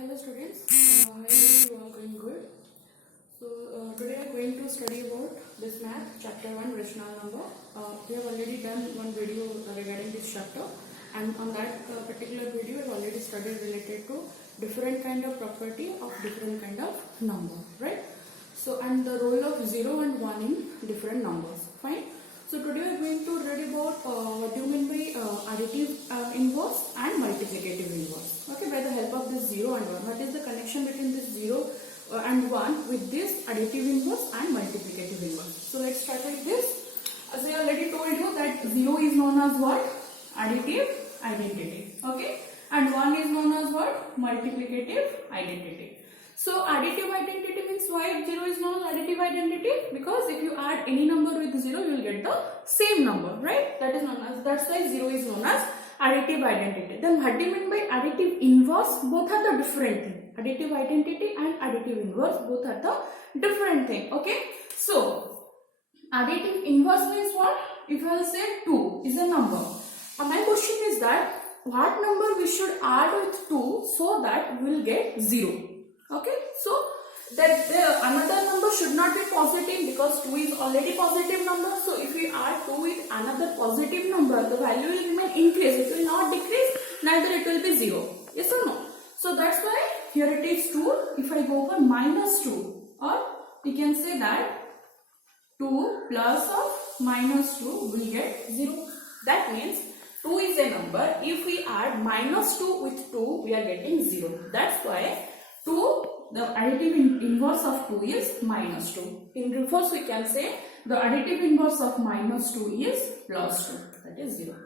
Hello students, I hope you are going good. So today I am going to study about this math chapter 1 rational number. We have already done one video regarding this chapter, and on that particular video we have already studied related to different kind of property of different kind of number, right? So and the role of 0 and 1 in different numbers, fine. So today we are going to read about what do you mean by additive inverse and multiplicative inverse. Okay, by the help of this 0 and 1, what is the connection between this 0 and 1 with this additive inverse and multiplicative inverse? So let's start with this. As I already told you that 0 is known as what? Additive identity. Okay, and 1 is known as what? Multiplicative identity. So additive identity means why 0 is known as additive identity? Because if you add any number with 0, you will get the same number, right? That is known as, that's why 0 is known as additive identity. Then what do you mean by additive inverse? Both are the different thing. Additive identity and additive inverse, both are the different thing. Okay. So additive inverse means what? If I will say 2 is a number. My question is that what number we should add with 2 so that we will get 0. Okay, so that another number should not be positive because 2 is already positive number. So if we add 2 with another positive number, the value will remain increase. It will not decrease, neither it will be 0. Yes or no? So that's why here it is 2. If I go for minus 2, or we can say that 2 plus of minus 2 will get 0. That means 2 is a number. If we add minus 2 with 2, we are getting 0. That's why 2, the additive inverse of 2 is minus 2. In reverse, we can say the additive inverse of minus 2 is plus 2. That is 0.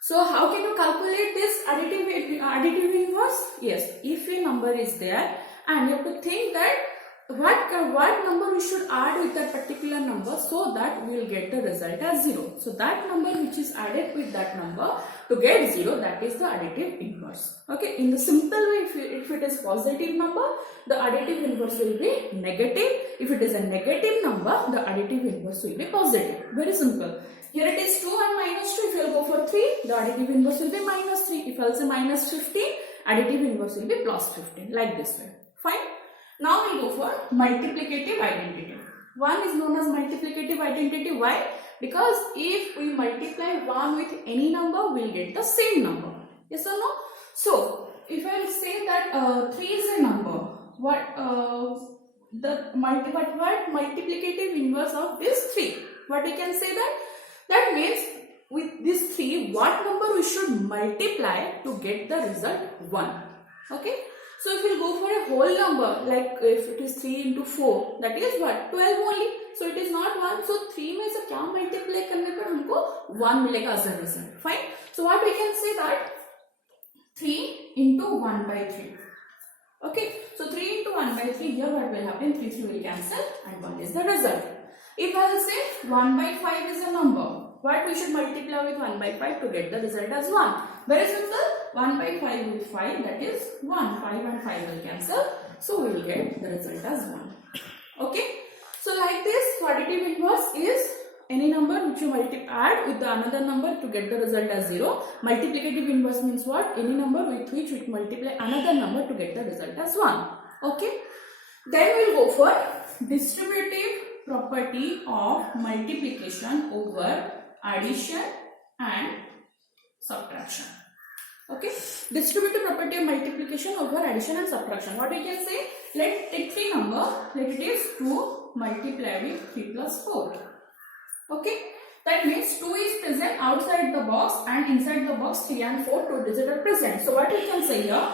So, how can you calculate this additive inverse? Yes, if a number is there and you have to think that what number we should add with that particular number so that we will get the result as 0. So that number which is added with that number to get 0, that is the additive inverse. Okay, in the simple way, if it is positive number, the additive inverse will be negative. If it is a negative number, the additive inverse will be positive. Very simple. Here it is 2 and minus 2. If you will go for 3, the additive inverse will be minus 3. If I will say minus 15, additive inverse will be plus 15. Like this way. Fine. Now we will go for multiplicative identity. 1 is known as multiplicative identity. Why? Because if we multiply 1 with any number, we will get the same number. Yes or no? So, if I will say that 3 is a number, what multiplicative inverse of this 3? What we can say that? That means with this 3, what number we should multiply to get the result 1? Okay? So if we go for a whole number, like if it is 3 into 4, that is what? 12 only. So it is not 1. So 3 में से क्या multiply करने पर हमको 1 मिलेगा as a result. Fine. So what we can say that 3 into 1 by 3. Okay. So 3 into 1 by 3, here what will happen? 3 will cancel and 1 is the result. If I will say 1 by 5 is a number, what we should multiply with 1 by 5 to get the result as 1? Very simple. 1 by 5 with 5, that is 1. 5 and 5 will cancel. So we will get the result as 1. Okay. So like this, additive inverse is any number which you add with the another number to get the result as 0. Multiplicative inverse means what? Any number with which we multiply another number to get the result as 1. Okay. Then we will go for distributive property of multiplication over addition and subtraction. Okay, distributive property of multiplication over addition and subtraction. What we can say? Let's take 3 number. Let it is 2 multiplied with 3 plus 4. Okay, that means 2 is present outside the box and inside the box 3 and 4 2 digits are present. So what we can say here?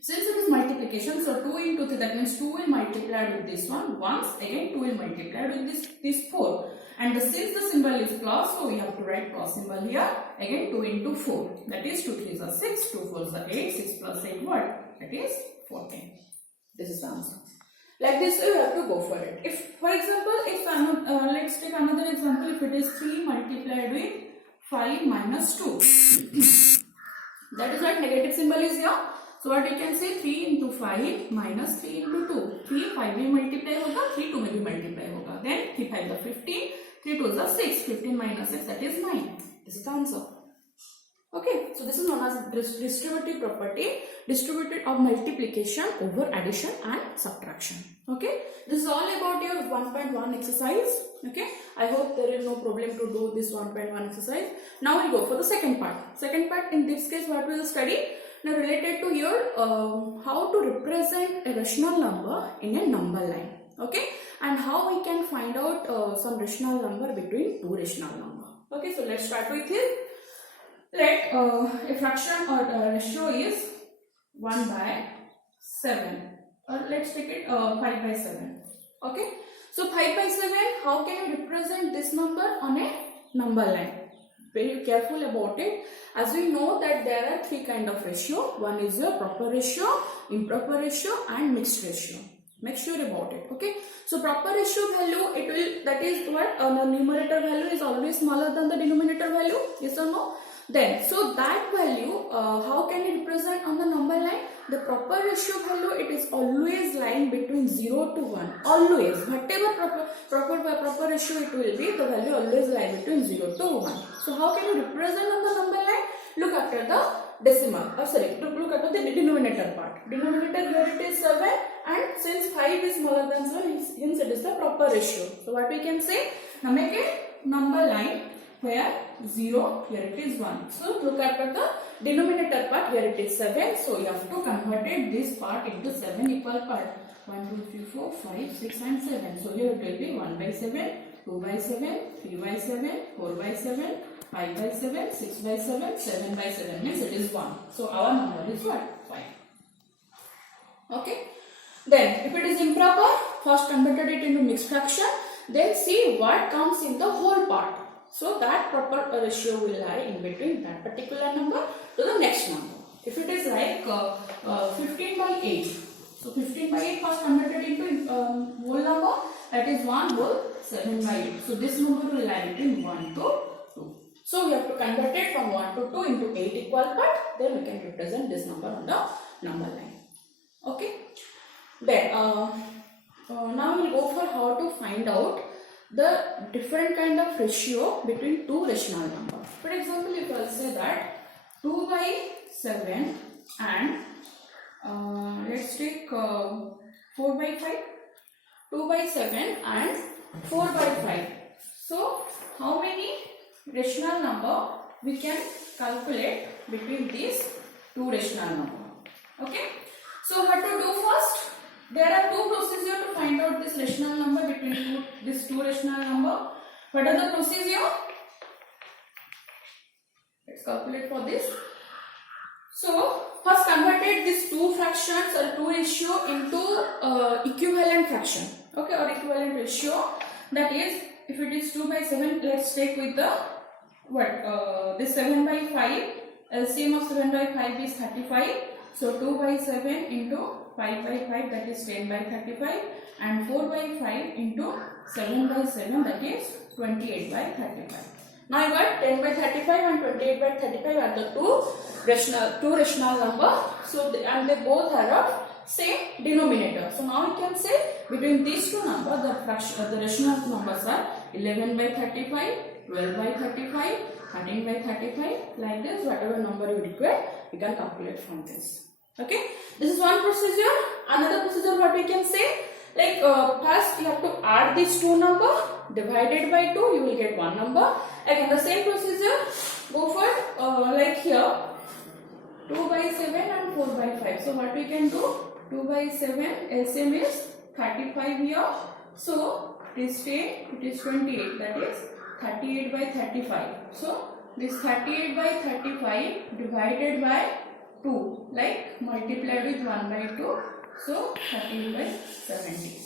Since it is multiplication, so 2 into 3, that means 2 will multiply with this one once, again 2 will multiply with this 4. And since the symbol is plus, so we have to write plus symbol here. Again 2 into 4, that is 2 3s are 6, 2 4s are 8, 6 plus 8 what? That is 14. This is the answer. Like this way we have to go for it. If, for example, if let's take another example. If it is 3 multiplied with 5 minus 2, that is what negative symbol is here. So what you can say, 3 into 5 minus 3 into 2. 3 5 में multiply होगा, 3 2 में भी multiply होगा. Then 3 5 15, 3 2 6, 15 minus 6, that is 9. This is the answer. Okay, so this is known as distributive property, distributed of multiplication over addition and subtraction. Okay, this is all about your 1.1 exercise. Okay, I hope there is no problem to do this 1.1 exercise. Now we'll go for the second part. Second part, in this case, what we will study now related to your how to represent a rational number in a number line. Okay, and how we can find out some rational number between two rational number. Okay, so let's start with it. Let a fraction or a ratio is 1 by 7, or let's take it 5 by 7. Okay, so 5 by 7, how can you represent this number on a number line? Very careful about it, as we know that there are three kind of ratio. One is your proper ratio, improper ratio and mixed ratio. Make sure about it. Okay, so proper ratio value, it will, that is what the numerator value is always smaller than the denominator value, yes or no? Then, so that value, how can you represent on the number line? The proper ratio value, it is always lying between 0 to 1. Always, whatever proper ratio it will be, the value always lie between 0 to 1. So how can you represent on the number line? Look after the decimal, look after the denominator part. Denominator here it is 7, and since 5 is smaller than 7, hence it is the proper ratio. So what we can say? Now make a number line where 0, here it is 1. So look at the denominator part, here it is 7. So you have to convert this part into 7 equal part. 1, 2, 3, 4, 5, 6 and 7. So here it will be 1 by 7, 2 by 7, 3 by 7, 4 by 7, 5 by 7, 6 by 7, 7 by 7 means it is 1. So our number is what? 5. Okay. Then if it is improper, first converted it into mixed fraction. Then see what comes in the whole part. So that proper ratio will lie in between that particular number to the next number. If it is like 15 by 8, so 15 by 8 first converted into whole number, that is 1 whole 7 by 8. So this number will lie between 1 to 2. So we have to convert it from 1 to 2 into 8 equal part. Then we can represent this number on the number line. Okay. Then now we will go for how to find out the different kind of ratio between two rational numbers. For example, if I will say that 2 by 7 and let's take 4 by 5. 2 by 7 and 4 by 5. So how many rational number we can calculate between these two rational number? Okay. So what to do first? There are two procedures to find out this rational number between these two rational number. What are the procedure? Let's calculate for this. So first converted these two fractions or two ratio into equivalent fraction. Okay, or equivalent ratio. That is, if it is 2 by 7, let's take with the this 7 by 5. LCM of 7 by 5 is 35. So 2 by 7 into 5 by 5, that is 10 by 35, and 4 by 5 into 7 by 7, that is 28 by 35. Now you got 10 by 35 and 28 by 35 are the two rational number. So and they both are of same denominator. So now you can say between these two numbers the rational numbers are 11 by 35, 12 by 35, 13 by 35. Like this, whatever number you require, you can calculate from this. Okay, this is one procedure. Another procedure, what we can say, like first you have to add these two number, divided by 2, you will get one number. Again the same procedure, go for like here 2 by 7 and 4 by 5. So what we can do, 2 by 7 LCM is 35 here. So it is 10, it is 28, that is 38 by 35. So this 38 by 35 divided by 2, like multiplied with 1 by 2, so 13 by 70.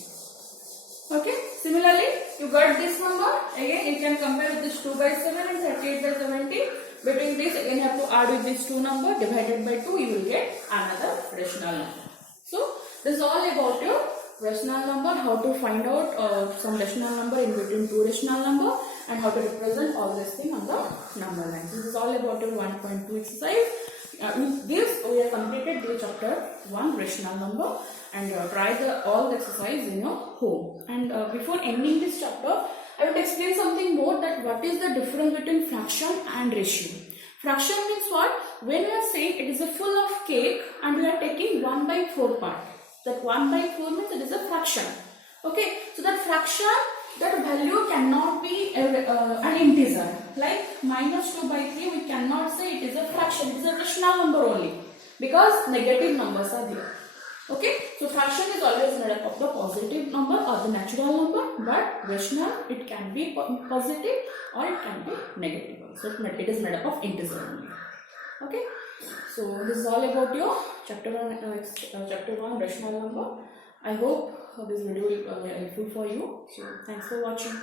Okay, similarly you got this number, again you can compare with this 2 by 7 and 38 by 70. Between this again you have to add with this two number, divided by 2, you will get another rational number. So this is all about your rational number, how to find out some rational number in between two rational number, and how to represent all this thing on the number line. So this is all about your 1.2 exercise. With this we have completed the chapter 1 rational number, and try all the exercise in your home. And before ending this chapter, I will explain something more, that what is the difference between fraction and ratio. Fraction means what? When we are saying it is a full of cake and we are taking 1/4 part. That 1/4 means it is a fraction. Okay, so that fraction, that value cannot be an integer. Like -2/3, we cannot say it is a fraction. It is a rational number only because negative numbers are there. Okay, so fraction is always made up of the positive number or the natural number, but rational, it can be positive or it can be negative. So it is made up of integer only. Okay, so this is all about your chapter 1 rational number. I hope this video will be helpful for you. So thanks for watching.